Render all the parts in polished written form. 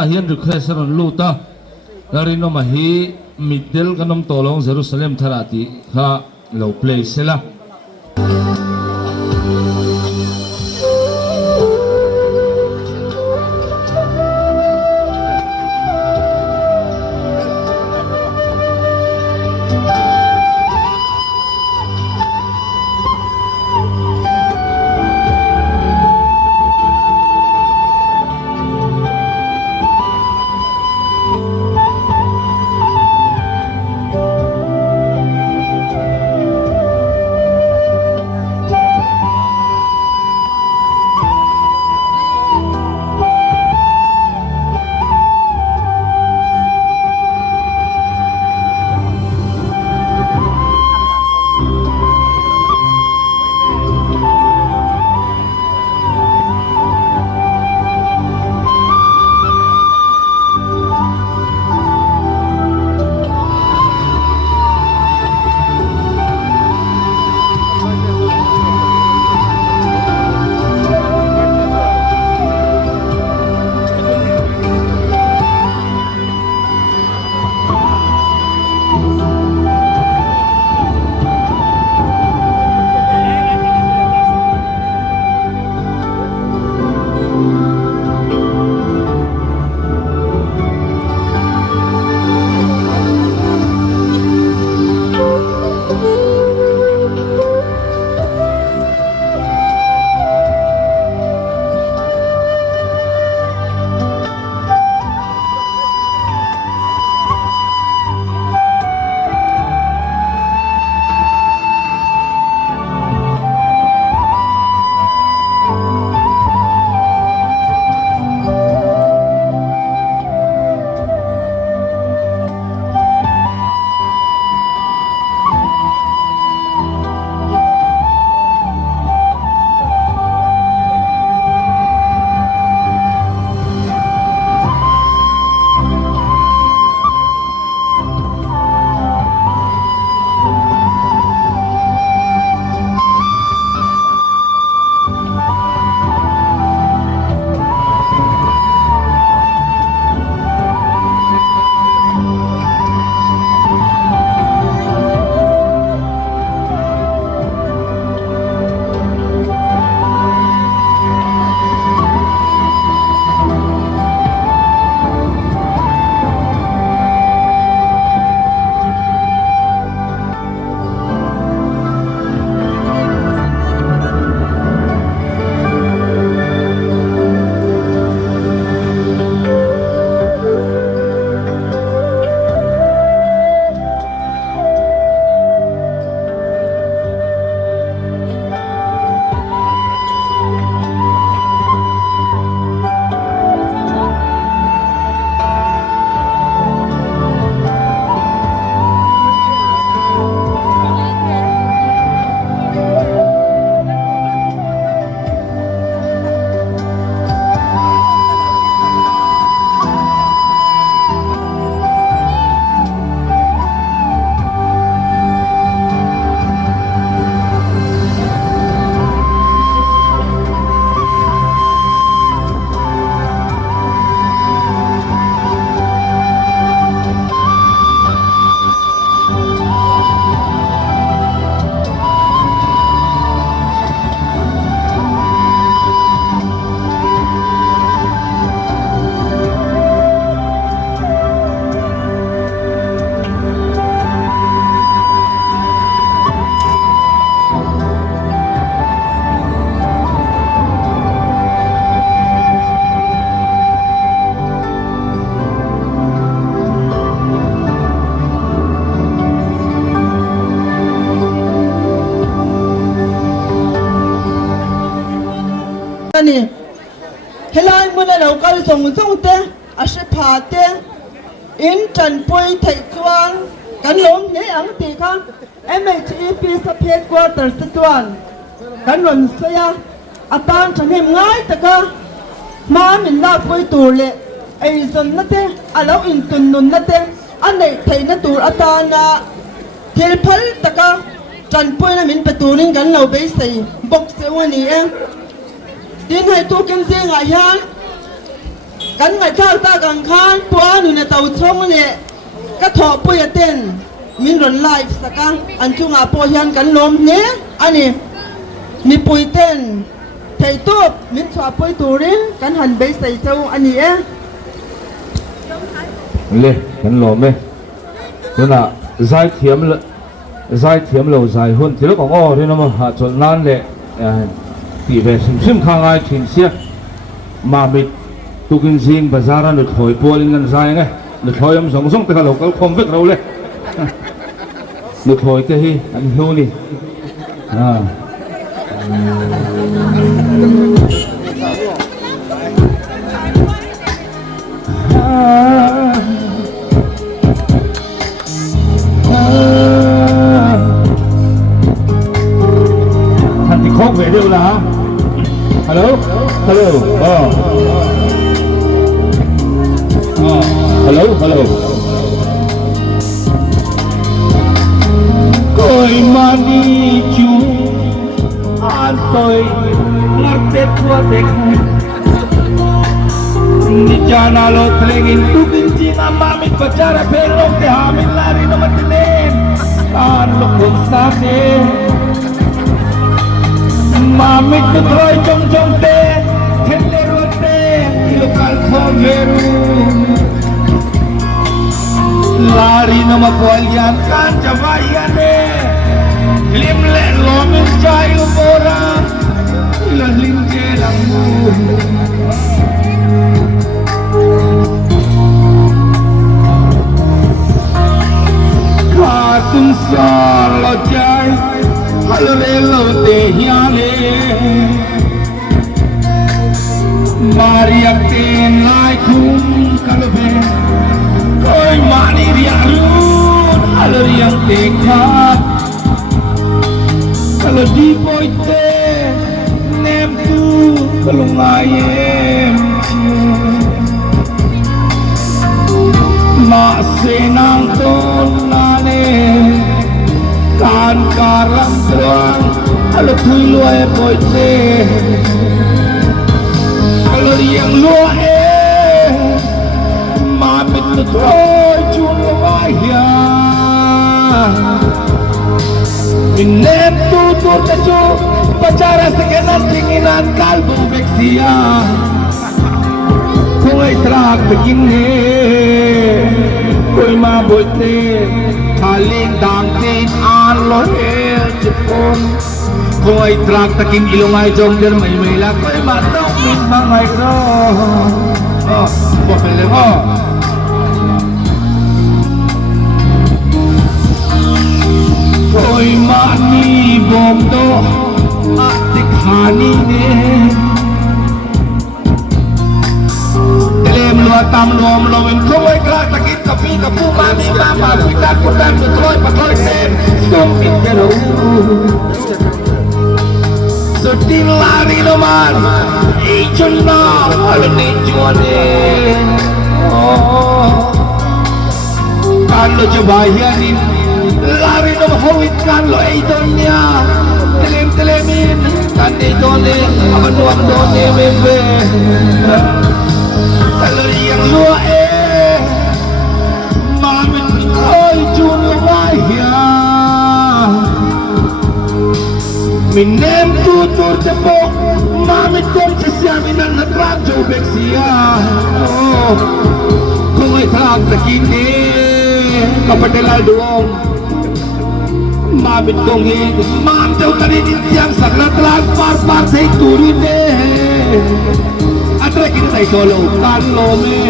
na hian request ron luta larin no mahi middle kanom tolong Jerusalem tharati kha lo play selaนี่เฮลัยมุนเราการส่งเตะอาชีพาเตะอินจันปุยไทยจวนกันลงเนี่ยอังตีค่ะ MHEP สเปซกว่าตัดจวนกันรอนเสียอาตานฉันเห็นง่ายแต่ก็มามินลาปุยตูเละไอ้ส่วนนั่นเตะอาเราอินตุนนุนนั่นเตะอันไหนไทยนั่นตูอาตานะเทลพัลแต่ก็จันปุยนั่นมินประตูนี่กันเราไปใส่บ็อกเซวันนี้เองดินให้ตัวกินเสียงอาหาร กันไงข้าวตากังคานปัวหนูเนี่ยเต่าช่องเนี่ยก็ถอปุยเต้นมินรอนไลฟ์สักครั้งอันจุงอาโปยันกันลมเนี่ยอันนี้มีปุยเต้นไทยตัวมินชอบปุยตูรินกันหันไปใส่เจ้าอันนี้เอ๊ะ เลยกันหลอมไหมนั่นน่ะใจเทียมเลยใจเทียมเราใจหุ่นที่เราของอ้อที่น้ำมันหาจนนั้นเลยตีไปซิมข้างไอ้ทิ้งเสียมาบิดตุกินซิงภาษาเราหนุดถอยปัวลิงกันใจไงหนุดถอยมันส่งแต่เราก็คมฟิกเราเลยหนุดถอยก็ฮีอันนู้นี่ท่านที่โคกเวเดียวนะฮัลโหลฮัลโหลฮัลโหลฮัลโหลKoi mani chu an toy ngarte tua dekhu ni jana lo tlengin tu kinji na mamit pacara pelong te hamil lari no matinen an lo kon sate mamit tu troy jong jong te thelle rote lokal khoveru lari na mapualyan kan jabayan limle lomin jay umora ilalim jelang mo katun salo jay halorelo te hiale mariak ten lai kum kalbe koi mani rialun haloriang tekat kalau di poite nem tu kalau ngayem ma senang ton nane kan karang terang kalau tui luai poite kalau yang luai ma bitu troi chun luai Inem tutur kecu pacara sekenan tinginan kalbu beksia Koi trak begini Koi mabote Haling dangtin an lohel jepun Koi trak takin ilungay jongder may mayla Koi matong min mangay ro Oh, bopele mo Koi mani bomdo atik hani ne Telem lua tam luam luam koi krak takit kapi kapu mami mama pitak putan betroi patroi sen sumpit keru Sutin lari noman Ijon na alun ijuane Kalau cobayanin lari no hawit kan lo idonya telem-telemin kan idone aman done membe kalau yang lo mamit oi jun wahya minem tutur tepo mamit kom sesiaminan natrak jo beksia oh kung ay tag takini kapadelal duong Mabit kong higit Mam daw kaninin siyang saklatlag Par sa iturine At rekin tayo solo Kanlome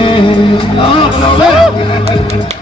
Oh, kanlome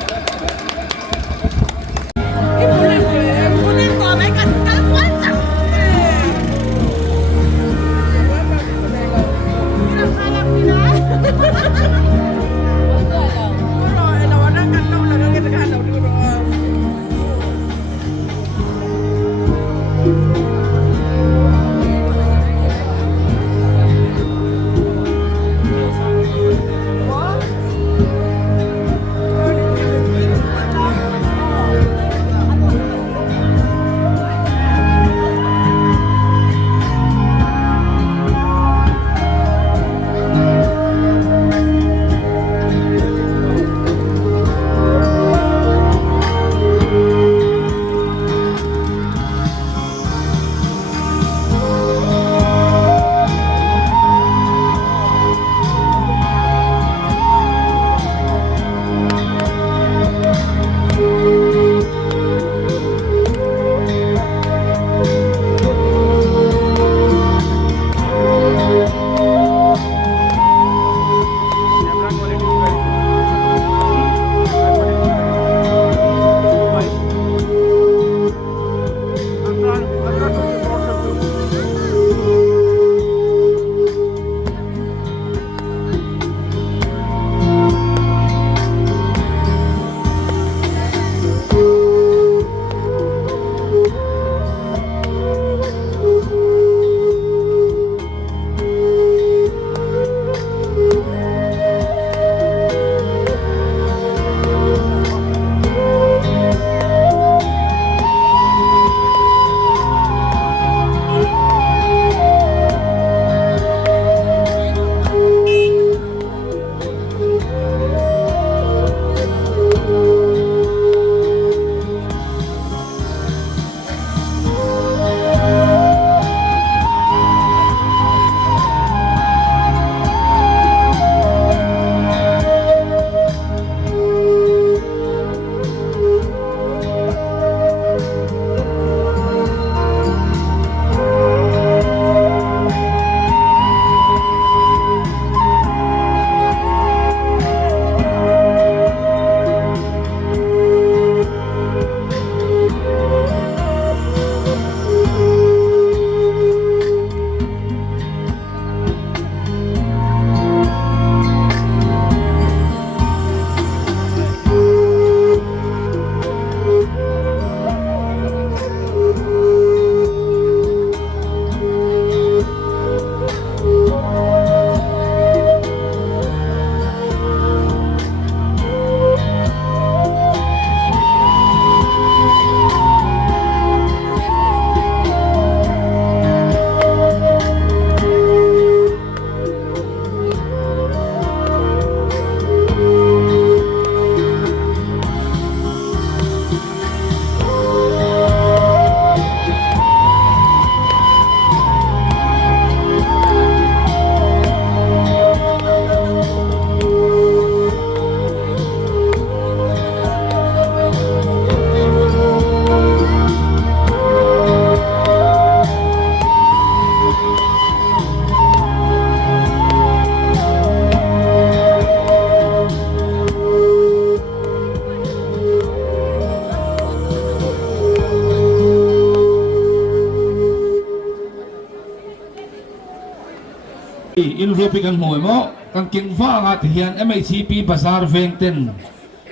อินโรปิกันหวยมั้งกันเก่งฟ้างัดเฮียน MHCP ภาษาเวงเต็น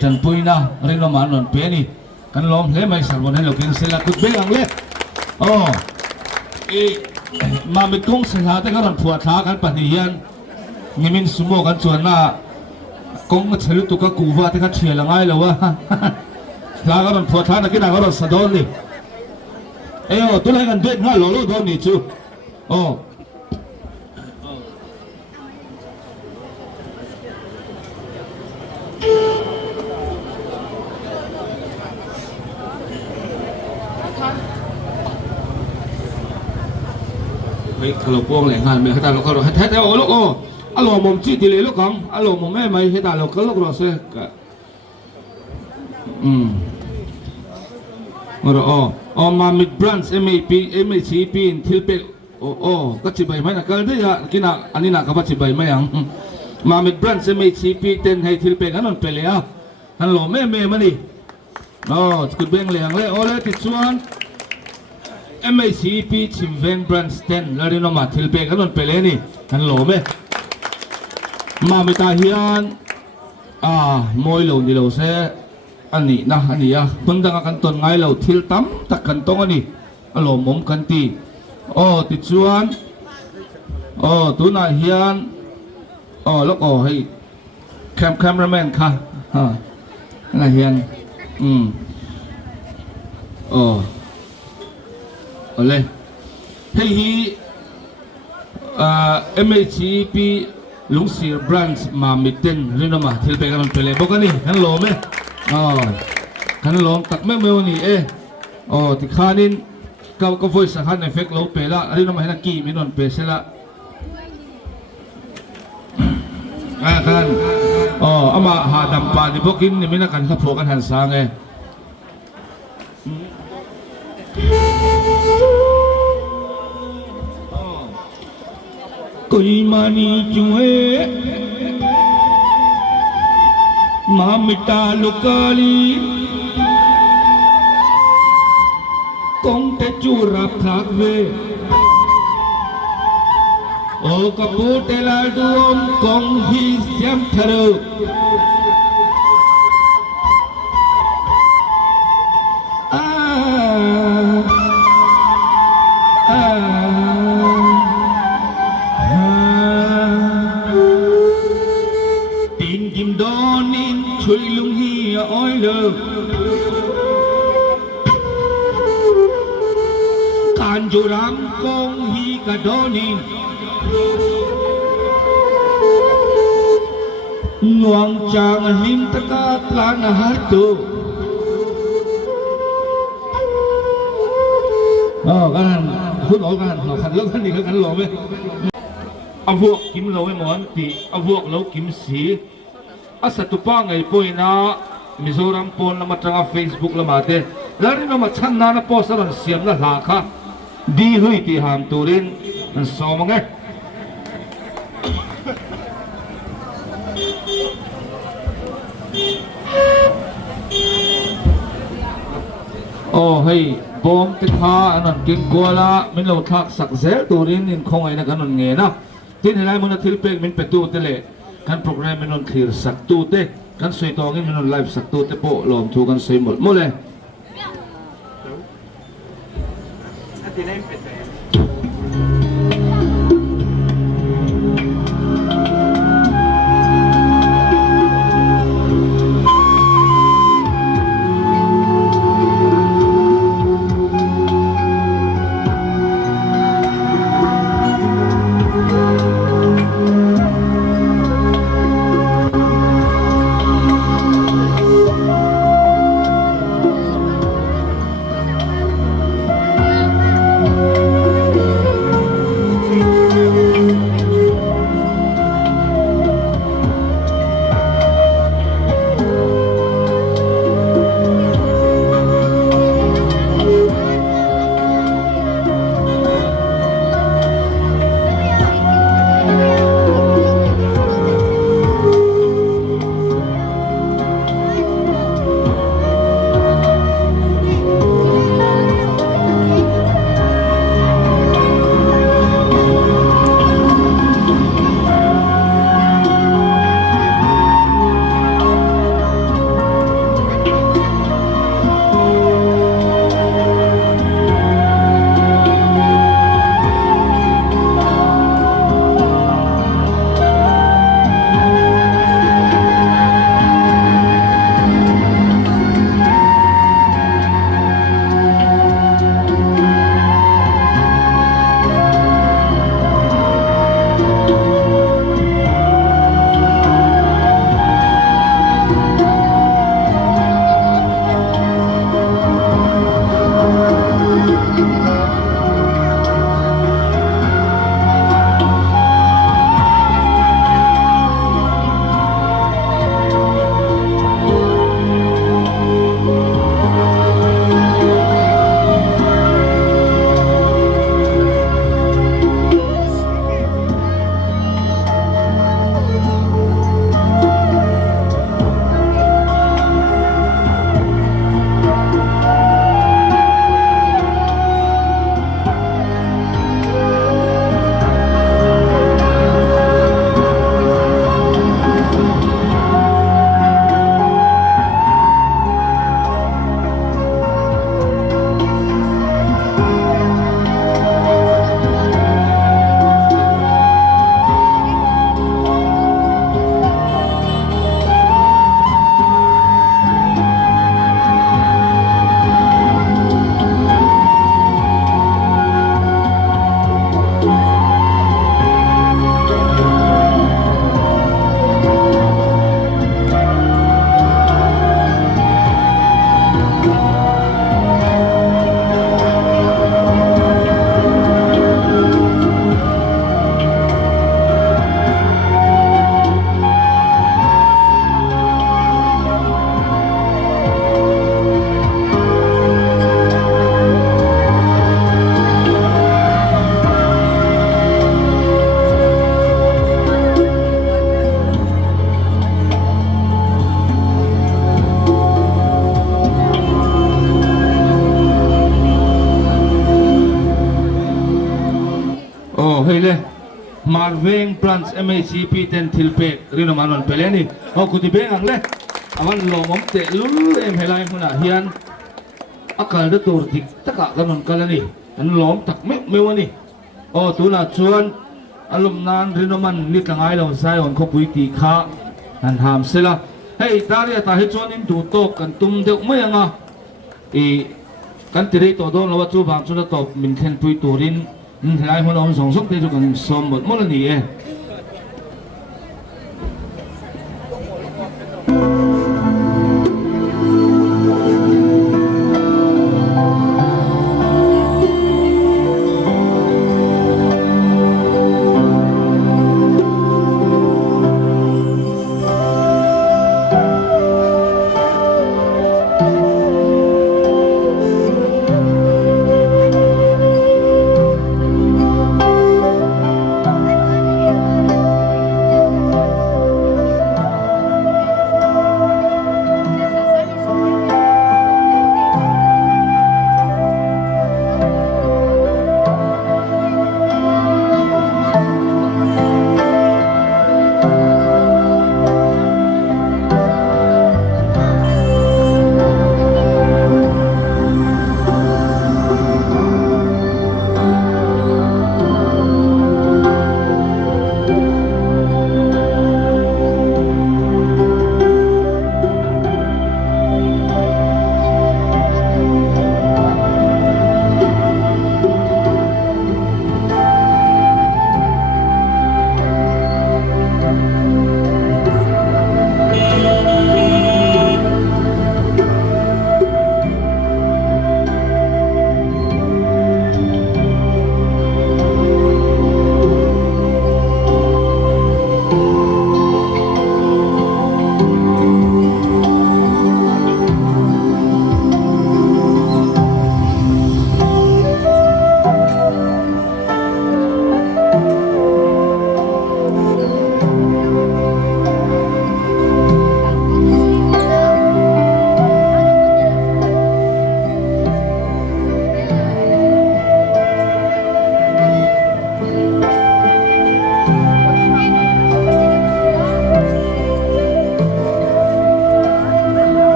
จันปุยนะเรื่องมันนนเปียนี่กันลมเล่ไม่สารวันให้เราเก่งเสละกุดเบลังเล่โอ้มาไม่กงสถานแต่ก็รันผัวท้ากันปะเฮียนงิมินสมอกันชวนหน้ากงก็เฉลิมตุกกูว่าที่เขาเชียร์ละไงเลยวะท้าก็รันผัวท้านักกีฬาก็รันสะดอนเลยตัวไหนกันเด็ดง่ายหล่อโดนนี่จูโอ้เฮ้ยเราพวงแหล่งงานไม่ให้ตาเราเขาให้แท้ๆโอ้ลูกโอ้อารมณ์มุมจีตีเลยลูกของอารมณ์มุมแม่ไม่ให้ตาเราเขาลูกเราเสียกะเรามามิดบรันส์ MHCP ทิลเปกก็จิบใบไม้นะก็ได้ยากินอันนี้นะก็ว่าจิบใบไม้ยังมามิดบรันส์ MHCP เต้นให้ทิลเปกอันนั้นเป็นเลยอ่ะฮัลโหลแม่มันนี่กุดเบงเลยยังเลยเลยติดส่วน MHCP ชิมเวนบรันส์เต้นแล้วเดี๋ยวมาทิลเปกอันนั้นเป็นเลยนี่ฮัลโหลแม่มาไม่ตาเฮียนมวยเหล่านี้เราเสียอันนี้นะอันนี้เพิ่งดังกันต้นไงเราทิลตั้มตักกันตรงอันนี้อารมณ์มุมกันตีติดส่วนตัวน่าเฮียนแล้วก็ให้แคมราแมนค่ะน่าเฮียนเลยให้ฮีMHCP ลุงเสียบรันส์มามิดเต้นเรื่องมาทิลเปกันมันเป็นเลยบอกกันนี่ฮัลโหลไหมฮัลโหลตักแม่เมื่อนี่ที่ข้านินก็ไฟสักขันในเฟกเราเปล่าเรื่องมาให้นักกีไม่นอนเปเสละกันเอามาหาดำปลาที่พวกกินนี่ไม่นักกันขับโผล่กันหันสางไงกุยมานีจุเอมามิตาลุกาลีกงเตจูรับพลักเวกปูเตลาดูอมกงฮีเสียมทะเลตีนกิมโดนินช่วยลุงฮีอ้อยเลยการจุรำกงฮีกระโดนินงวงจางนิมตะกาตลานหาตุกันคุณบอกกันเราขันเลิกกันดีกันหลงไหมเอาพวกกิมเราไม่หมอนตีเอาพวกเรากิมสีอาศัยตุป้าไงป่วยนะมิโซรัมปนละมาทาง Facebook ละมาเตะแล้วนี่เรามาชั้นนานะโพสต์เราเสียมละหาค่ะดีหุยที่หามตัวเล่นมันสอมังไงให้บอมติดผ้าอันนั้นกินกัวละมันเราทักสักเซลตัวนี้นินคงไอ้นักนั้นเงี้ยนะที่ไหนมันทิลเปกมันเป็นตัวเตะกันโปรแกรมมันคลีร์สักตัวเตะกันสวยตองนี้มันไลฟ์สักตัวเตะโปะลอมถูกกันสวยหมดเลย Marveng Branch MACP ten Tilpek Rino Manon Peleni o kutibe ang le awan lomom te lulu em helai huna hian akal de tur dik taka kanon kalani an lom tak mewani o tuna chuan alum nan Rino man ni tlangai lo sai on khopui ti kha an ham sela hei taria ta he chuan in du to kan tum deuh mai anga e kan tiri to do lawa chu bang chu na top min khen pui turin helai huna on song song te chu kan som bot mo ni e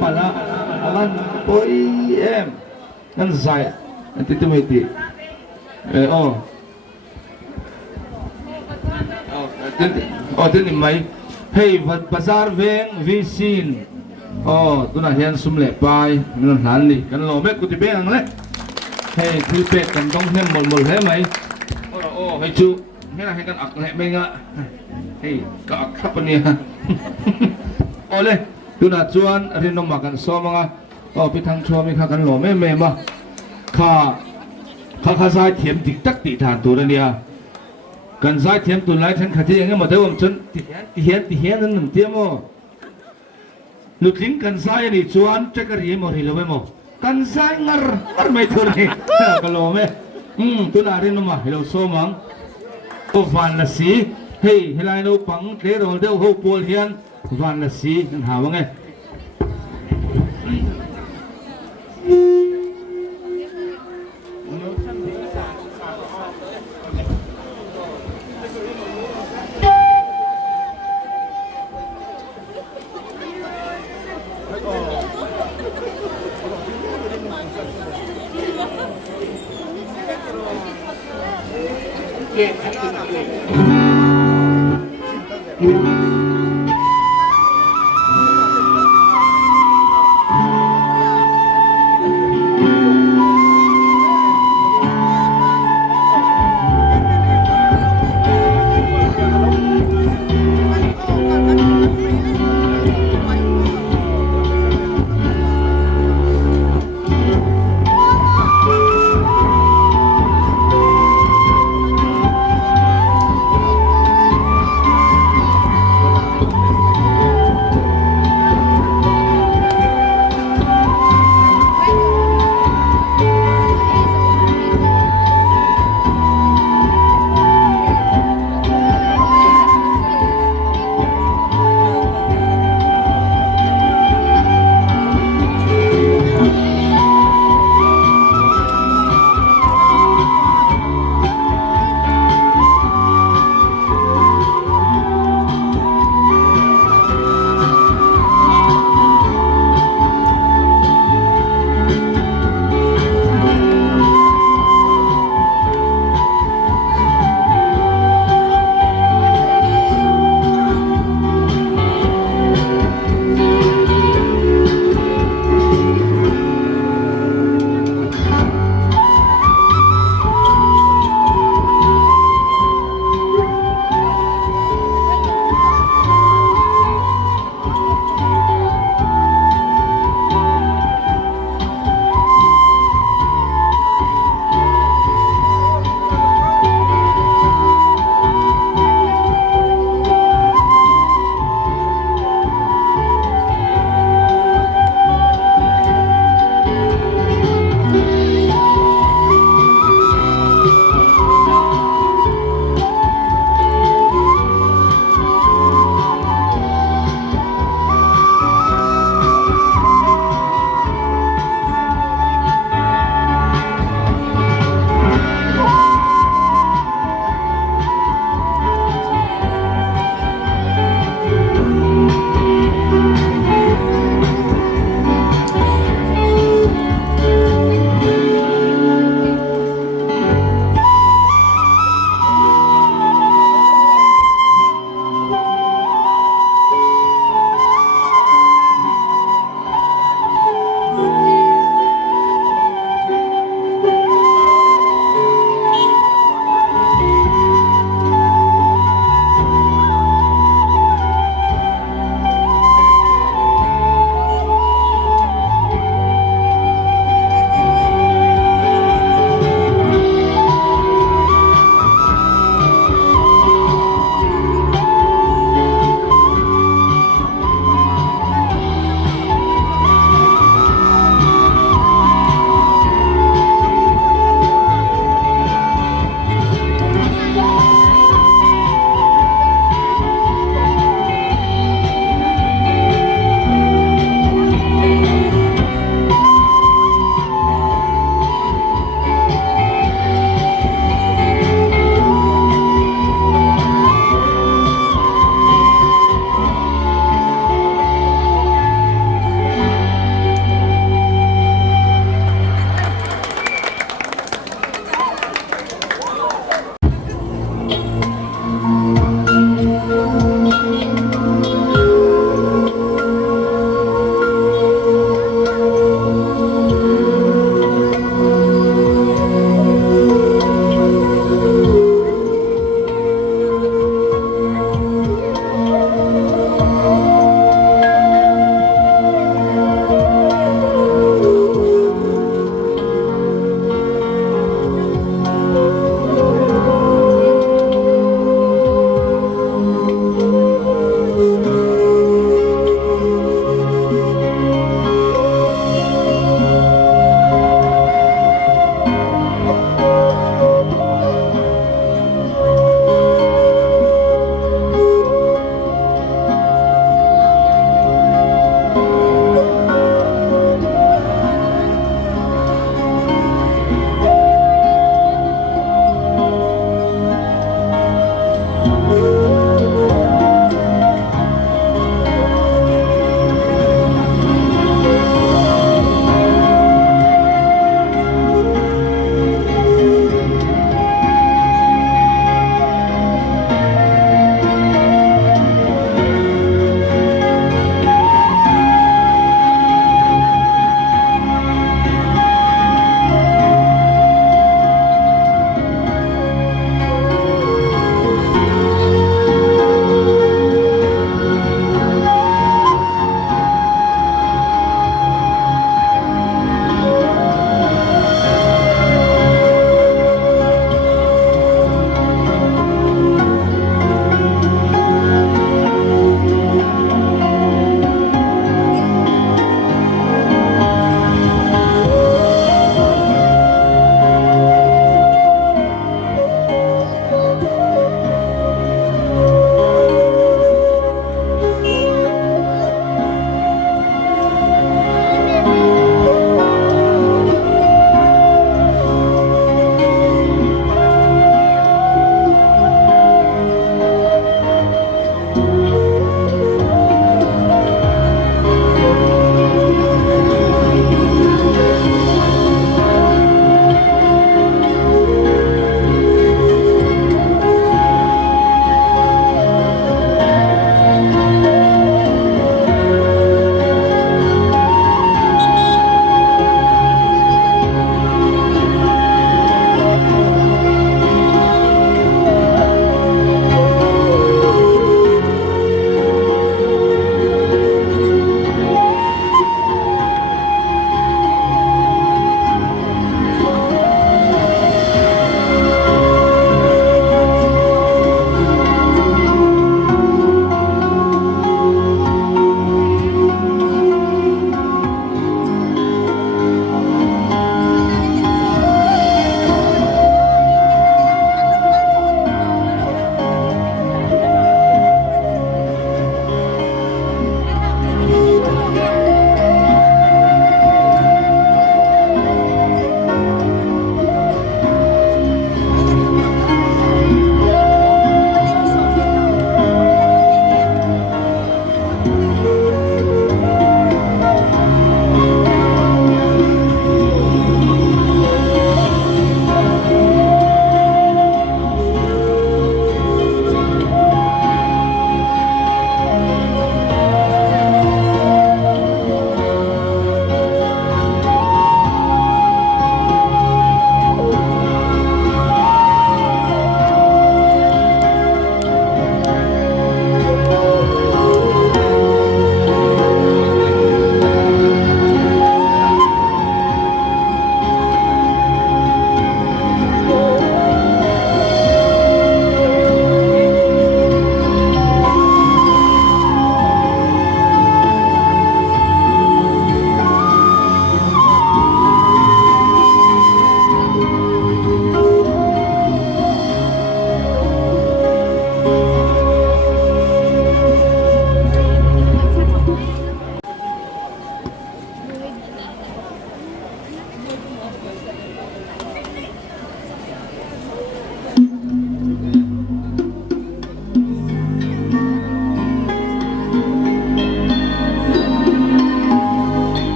pala akan oi em kan sai nanti tu meti oh tin mai hey bazar veng visin oh tu na hian sum le pai min hlan li kan lo me ku ti beng le hey thil pe kan dong hem mol he mai oh hey chu he na he kan ak le me nga hey ka ak khap ni ha ole tu na chuan rin ma kan so manga oh pi thang chua mi kha kan lo me ma kha sai thiam dik tak ti than tu nia kan sai thiam tu lai than khati eng ma dewam chun ti hian nan nam tiamo nutling kan sai ni chuan tekari mo ri lo mo kan sai ngar mai thur ni ka lo me tu na rin ma hello so mang o van la si hey helai no pang ke ro deu ho pol hian van la si kan ha wange Yeah.